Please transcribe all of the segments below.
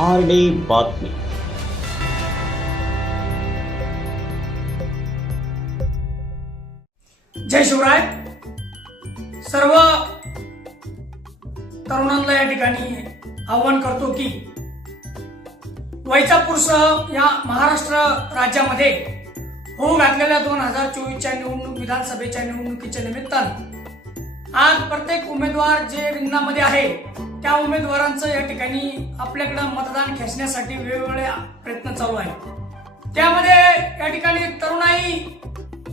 R D बातमी. जय शिवराय. सर्व तरुणांना या ठिकाणी आव्हान करतो की वैजापूरसह या महाराष्ट्र राज्यामध्ये होऊ घातलेल्या दोन हजार चोवीसच्या निवडणूक विधानसभेच्या निवडणुकीच्या निमित्तानं आज प्रत्येक उमेदवार जे रिंगणामध्ये आहे त्या उमेदवारांचं या ठिकाणी आपल्याकडं मतदान खेचण्यासाठी वेगवेगळे प्रयत्न चालू आहे त्यामध्ये या ठिकाणी तरुणाई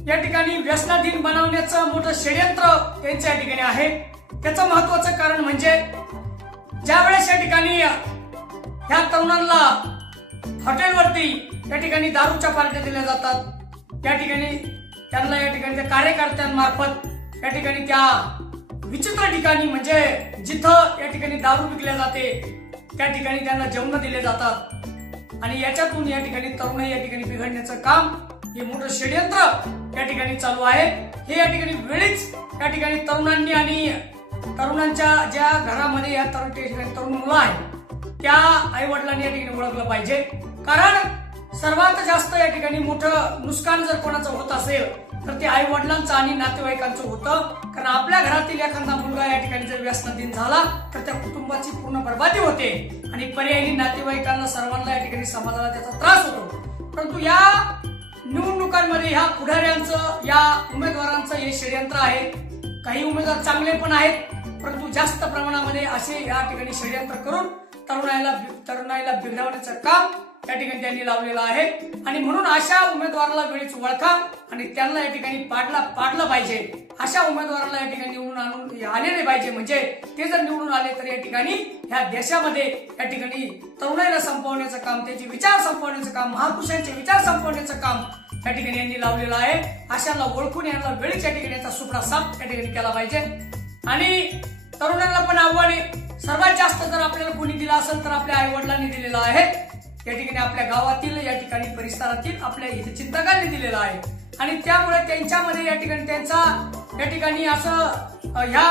या ठिकाणी व्यसनाधीन बनवण्याचं मोठं षडयंत्र त्यांच्या या ठिकाणी आहे. त्याचं महत्वाचं कारण म्हणजे ज्या वेळेस या ठिकाणी ह्या तरुणांना हॉटेलवरती या ठिकाणी दारूच्या पार्ट्या दिल्या जातात त्या ठिकाणी त्यांना या ठिकाणी त्या कार्यकर्त्यांमार्फत या ठिकाणी त्या विचित्र ठिकाणी म्हणजे जिथं या ठिकाणी दारू विकल्या जाते त्या ठिकाणी त्यांना जेवण दिले जातात. आणि याच्यातून या ठिकाणी तरुण या ठिकाणी बिघडण्याचं काम हे मोठं षडयंत्र या ठिकाणी चालू आहे. हे या ठिकाणी वेळीच या ठिकाणी तरुणांनी आणि तरुणांच्या ज्या घरामध्ये या तरुण त्या ठिकाणी तरुण मुलं आहेत त्या आई वडिलांनी या ठिकाणी ओळखलं पाहिजे. कारण सर्वात जास्त या ठिकाणी मोठं नुकसान जर कोणाचं होत असेल तर ते आई वडिलांचं आणि नातेवाईकांचं होतं. कारण आपल्या घरातील एखादा मुलगा या ठिकाणी जर व्यसनाधीन झाला तर त्या कुटुंबाची पूर्ण बर्बादी होते. आणि पर्यायी नातेवाईकांना सर्वांना या ठिकाणी समाजाला त्याचा त्रास होतो. परंतु या निवडणुकांमध्ये ह्या पुढाऱ्यांचं या उमेदवारांचं हे षडयंत्र आहे. काही उमेदवार चांगले पण आहेत परंतु जास्त प्रमाणामध्ये असे या ठिकाणी षडयंत्र करून तरुणाईला तरुणाईला बिघडवण्याचं काम या ठिकाणी त्यांनी लावलेलं आहे. आणि म्हणून अशा उमेदवाराला वेळीच ओळखा आणि त्यांना या ठिकाणी पाडला पाडलं पाहिजे. अशा उमेदवाराला या ठिकाणी निवडून आणून आलेले पाहिजे. म्हणजे ते जर निवडून आले तर या ठिकाणी ह्या देशामध्ये या ठिकाणी तरुणाईला संपवण्याचं काम त्याचे विचार संपवण्याचं काम महापुरुषांचे विचार संपवण्याचं काम या ठिकाणी यांनी लावलेलं आहे. अशांना ओळखून यांना वेळीच या ठिकाणी याचा सुपडा साफ या ठिकाणी केला पाहिजे. आणि तरुणांना पण आव्हाने सर्वात जास्त जर आपल्याला कोणी दिला असेल तर आपल्या आई वडिलांनी दिलेला आहे. या ठिकाणी आपल्या गावातील या ठिकाणी परिसरातील आपल्या हितचिंतकांनी दिलेला आहे. आणि त्यामुळे त्यांच्यामध्ये या ठिकाणी त्यांचा या ठिकाणी असं ह्या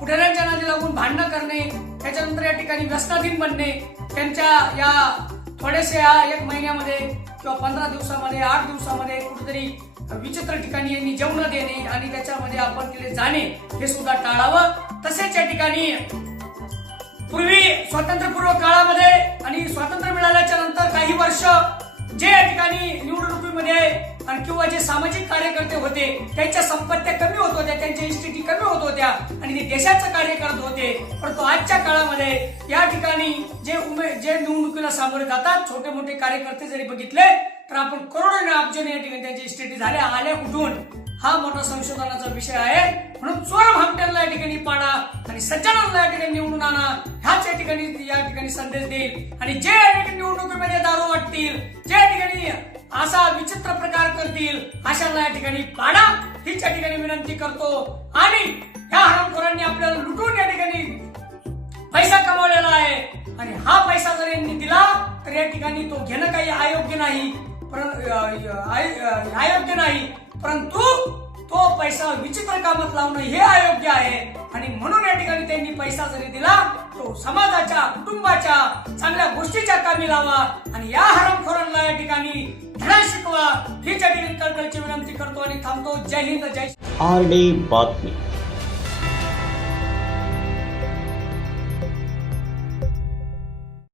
पुढाऱ्यांच्या नादी लागून भांडणं करणे त्याच्यानंतर या ठिकाणी व्यसनाधीन बनणे त्यांच्या या थोडेसे या एक महिन्यामध्ये किंवा पंधरा दिवसामध्ये आठ दिवसामध्ये कुठेतरी विचित्र ठिकाणी यांनी जेवण देणे आणि त्याच्यामध्ये आपण तिथे जाणे हे सुद्धा टाळावं. तसेच या ठिकाणी पूर्वी स्वातंत्र्यपूर्व काळामध्ये आणि स्वातंत्र्य मिळाल्याच्या नंतर काही वर्ष जे या ठिकाणी निवडणुकीमध्ये आणि किंवा जे सामाजिक कार्यकर्ते होते त्यांच्या संपत्त्या कमी होत होत्या त्यांच्या इन्स्टिट्यूट कमी होत होत्या आणि ते देशाचं कार्य करत होते. परंतु आजच्या काळामध्ये या ठिकाणी जे उमे जे निवडणुकीला सामोरे जातात छोटे मोठे कार्यकर्ते जरी बघितले तर आपण करोडो अब्जने या ठिकाणी त्यांच्या इन्स्टिट्यूट झाल्या. आल्या कुठून? हा मोठा संशोधनाचा विषय आहे. म्हणून चोर भामट्यांना या ठिकाणी पाडा आणि सज्जनांना या ठिकाणी निवडून आणा. ह्याच या ठिकाणी या ठिकाणी संदेश देईल. आणि जे या ठिकाणी निवडणुकीमध्ये दारू वाटतील जे या ठिकाणी असा विचित्र प्रकार करतील अशांना या ठिकाणी पाडा. हीच या ठिकाणी विनंती करतो. आणि ह्या हरामखोरांनी आपल्याला लुटून या ठिकाणी पैसा कमावलेला आहे. आणि हा पैसा जर यांनी दिला तर या ठिकाणी तो घेणं काही अयोग्य नाही. पर- अयोग्य नाही. परंतु तो पैसा विचित्र कामात लावणं हे अयोग्य आहे. आणि म्हणून या ठिकाणी त्यांनी पैसा जरी दिला तो समाजाच्या कुटुंबाच्या चांगल्या गोष्टीच्या कामी लावा. आणि या हरमखोरांना या ठिकाणी धडा शिकवा. ही ठिकाणी कळकळीची विनंती करतो आणि थांबतो. जय हिंद जय आर डी बातमी.